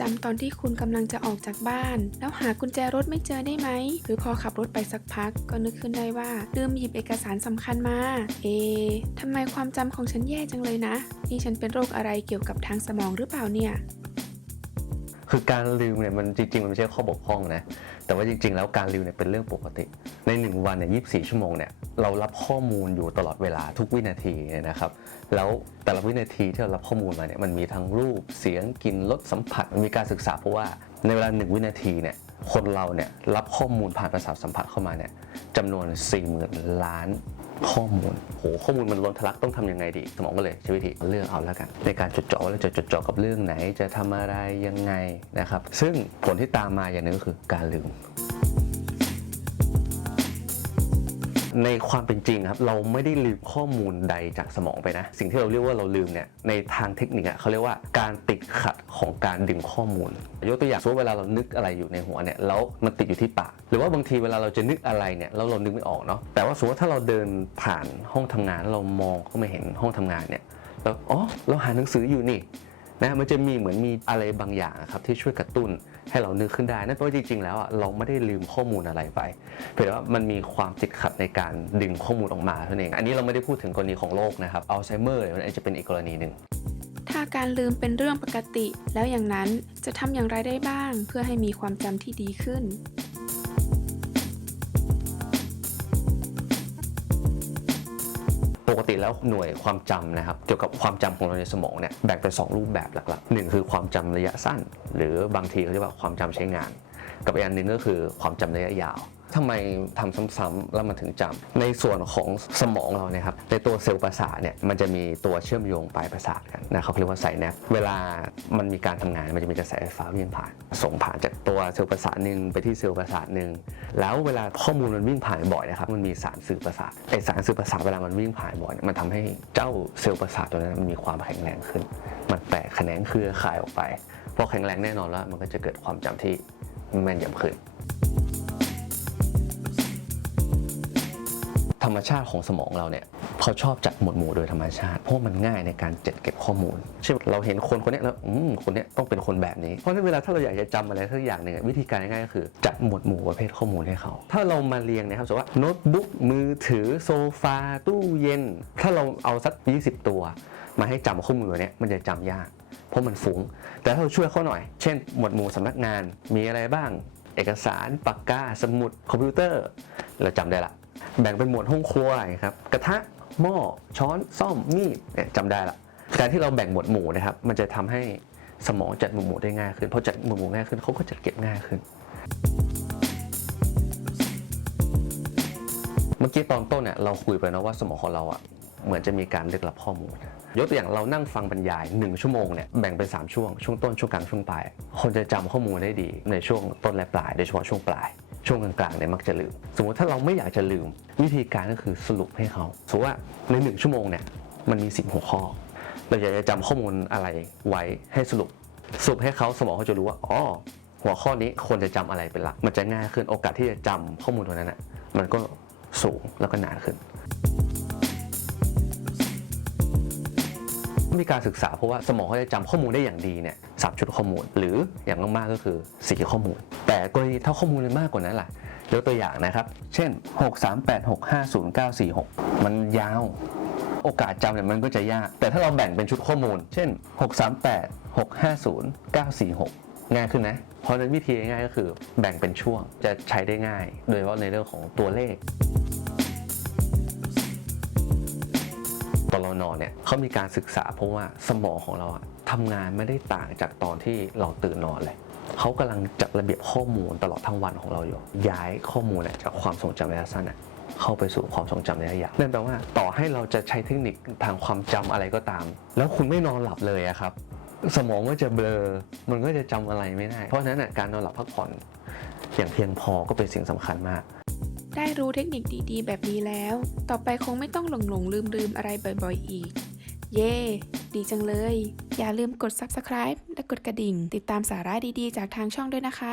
จำตอนที่คุณกำลังจะออกจากบ้าน แล้วหากุญแจรถไม่เจอได้ไหม หรือพอขับรถไปสักพักก็นึกขึ้นได้ว่าลืมหยิบเอกสารสำคัญมา เอทำไมความจำของฉันแย่จังเลยนะ นี่ฉันเป็นโรคอะไรเกี่ยวกับทางสมองหรือเปล่าเนี่ยคือการลืมเนี่ยมันจริงๆมันไม่ใช่ข้อบกพร่องนะแต่ว่าจริง ๆ แล้วการลืมเนี่ยเป็นเรื่องปกติ ใน 1 วันเนี่ย24ชั่วโมงเนี่ย เรารับข้อมูลอยู่ตลอดเวลาทุกวินาทีนะครับ แล้วแต่ละวินาทีที่เรารับข้อมูลมาเนี่ยมันมีทั้งรูปเสียงกลิ่นรสสัมผัสมันมีการศึกษาเพราะว่าในเวลา1วินาทีเนี่ยคนเราเนี่ยรับข้อมูลผ่านประสาทสัมผัสเข้ามาเนี่ยจำนวน 40,000 ล้านข้อมูลโหข้อมูลมันล้นทะลักต้องทำยังไงดี สมองก็เลยใช้วิธีเลือกเอาแล้วกัน ในการจดจ่อว่าจะจดจ่อกับเรื่องไหนจะทำอะไรยังไงนะครับ ซึ่งผลที่ตามมาอย่างหนึงก็คือการลืม ในความเป็นจริงครับ เราไม่ได้ลืมข้อมูลใดจากสมองไปนะ สิ่งที่เราเรียกว่าเราลืมเนี่ยในทางเทคนิคเขาเรียกว่าการติดขัดของการดึงข้อมูลยกตัวอย่างสมมติเวลาเรานึกอะไรอยู่ในหัวเนี่ยแล้วมันติดอยู่ที่ปากหรือว่าบางทีเวลาเราจะนึกอะไรเนี่ยแล้วเรานึกไม่ออกเนาะแต่ว่าสมมติว่าถ้าเราเดินผ่านห้องทำงานแล้วเรามองเข้ามาเห็นห้องทำงานเนี่ยแล้วอ๋อเราหาหนังสืออยู่นี่ นะมันจะมีเหมือนมีอะไรบางอย่างครับที่ช่วยกระตุ้นให้เรานึกขึ้นได้นั่นแปลว่าจริงๆแล้วอะเราไม่ได้ลืมข้อมูลอะไรไปเพียงแต่ว่ามันมีความติดขัดในการดึงข้อมูลออกมาเท่านั้นเองอันนี้เราไม่ได้พูดถึงกรณีของโรคนะครับอัลไซเมอร์มันอาจจะเป็นอีกกรณีหนึ่งถ้าการลืมเป็นเรื่องปกติ แล้วอย่างนั้นจะทำอย่างไรได้บ้าง เพื่อให้มีความจำที่ดีขึ้น ปกติแล้วหน่วยความจำนะครับเกี่ยวกับความจำของเราในสมองเนี่ยแบ่งเป็นสองรูปแบบหลักๆหนึ่งคือความจำระยะสั้น หรือบางทีเขาเรียกว่าความจำใช้งาน กับอีกอันหนึ่งก็คือความจำระยะยาว ทำไมทำซ้ำๆแล้วมันถึงจำในส่วนของสมองเราเนี่ยครับในตัวเซลล์ประสาทเนี่ยมันจะมีตัวเชื่อมโยงปลายประสาทกันนะเขาเรียกว่าไซแนปเวลามันมีการทำงานมันจะมีกระแสไฟฟ้าวิ่งผ่าน ส่งผ่านจากตัวเซลล์ประสาทหนึ่งไปที่เซลล์ประสาทหนึ่งแล้วเวลาข้อมูลมันวิ่งผ่านบ่อยนะครับมันมีสารสื่อประสาทไอสารสื่อประสาทเวลามันวิ่งผ่านบ่อยเนี่ยมันทำให้เจ้าเซลล์ประสาทตัวนั้นมันมีความแข็งแรงขึ้น มันแตกแขนงเครือข่ายออกไปพอแข็งแรงแน่นอนแล้วมันก็จะเกิดความจำที่แม่นยำขึ้น รรมชาติของสมองเราเนี่ยเขาชอบจัดหมวดหมู่โดยธรรมชาติ เพราะมันง่ายในการจัดเก็บข้อมูลเช่นเราเห็นคนคนนี้แล้วอืมคนนี้ต้องเป็นคนแบบนี้เพราะฉะนั้นเวลาถ้าเราอยากจะจำอะไรสักอย่างหนึ่งวิธีการง่ายก็คือจัดหมวดหมู่ประเภทข้อมูลให้เขา ถ้าเรามาเรียงนะครับสมมติว่าโน้ตบุ๊กมือถือโซฟาตู้เย็น ถ้าเราเอาสัก 20 ตัว มาให้จำข้อมูลตัวเนี้ยมันจะจำยาก เพราะมันฟุ้ง แต่ถ้าเราช่วยเขาหน่อย เช่น หมวดหมู่สำนักงานมีอะไรบ้าง เอกสารปากกาสมุดคอมพิวเตอร์ เราจำได้ละ แบ่งเป็นหมวดห้องครัวอะไรครับกระทะหม้อช้อนซ่อมมีดเนี่ยจำได้ละการที่เราแบ่งหมวดหมู่นะครับ มันจะทำให้สมองจัดหมวดหมู่ได้ง่ายขึ้นพอจัดหมวดหมู่ง่ายขึ้นเขาก็จัดเก็บง่ายขึ้น เมื่อกี้ตอนต้นเนี่ยเราคุยไปนะว่าสมองของเราอะเหมือนจะมีการเรียกรับข้อมูล ยกตัวอย่างเรานั่งฟังบรรยาย 1 ชั่วโมงเนี่ยแบ่งเป็น 3 ช่วง ช่วงต้นช่วงกลางช่วงปลาย คนจะจำข้อมูลได้ดีในช่วงต้นและปลายโดยเฉพาะช่วงปลาย ช่วงกลางๆเนี่ยมักจะลืม สมมติถ้าเราไม่อยากจะลืม วิธีการก็คือสรุปให้เขาสมมติว่าใน 1 ชั่วโมงเนี่ยมันมี 10 หัวข้อ เราอยากจะจำข้อมูลอะไรไว้ให้สรุป สรุปให้เขาสมองเขาจะรู้ว่าอ๋อหัวข้อนี้ควรจะจำอะไรเป็นหลัก มันจะง่ายขึ้นโอกาสที่จะจำข้อมูลตัวนั้นอะมันก็สูงแล้วก็นานขึ้น มีการศึกษาเพราะว่าสมองเขาจะจำข้อมูลได้อย่างดีเนี่ยสามชุดข้อมูล หรืออย่างมากๆก็คือสี่ข้อมูล แต่กรณีถ้าข้อมูลมันมากกว่านั้นล่ะยกตัวอย่างนะครับ เช่น 6 3 8 6 5 0 9 4 6 มันยาว โอกาสจำเนี่ยมันก็จะยาก แต่ถ้าเราแบ่งเป็นชุดข้อมูล เช่น 6 3 8 6 5 0 9 4 6ง่ายขึ้นนะ เพราะนั้นวิธีง่ายก็คือแบ่งเป็นช่วงจะใช้ได้ง่าย โดยเฉพาะในเรื่องของตัวเลข นเรานอนเนี่ยเขามีการศึกษาเพราะว่าสมองของเราอะทำงานไม่ได้ต่างจากตอนที่เราตื่นนอนเลยเขากำลังจัดระเบียบข้อมูลตลอดทั้งวันของเราอยู่ ย้ายข้อมูลจากความทรงจำระยะสั้นเข้าไปสู่ความทรงจำระยะยาวนั่นแปลว่าต่อให้เราจะใช้เทคนิคทางความจำอะไรก็ตาม แล้วคุณไม่นอนหลับเลยอะครับ สมองก็จะเบลอ มันก็จะจำอะไรไม่ได้ เพราะฉะนั้นการนอนหลับพักผ่อนอย่างเพียงพอก็เป็นสิ่งสำคัญมาก ได้รู้เทคนิคดีๆ แบบนี้แล้ว ต่อไปคงไม่ต้องหลงหลงลืมลืมๆอะไรบ่อยๆอีก เย่ดีจังเลย อย่าลืมกด subscribe และกดกระดิ่ง ติดตามสาระดีๆ จากทางช่องด้วยนะคะ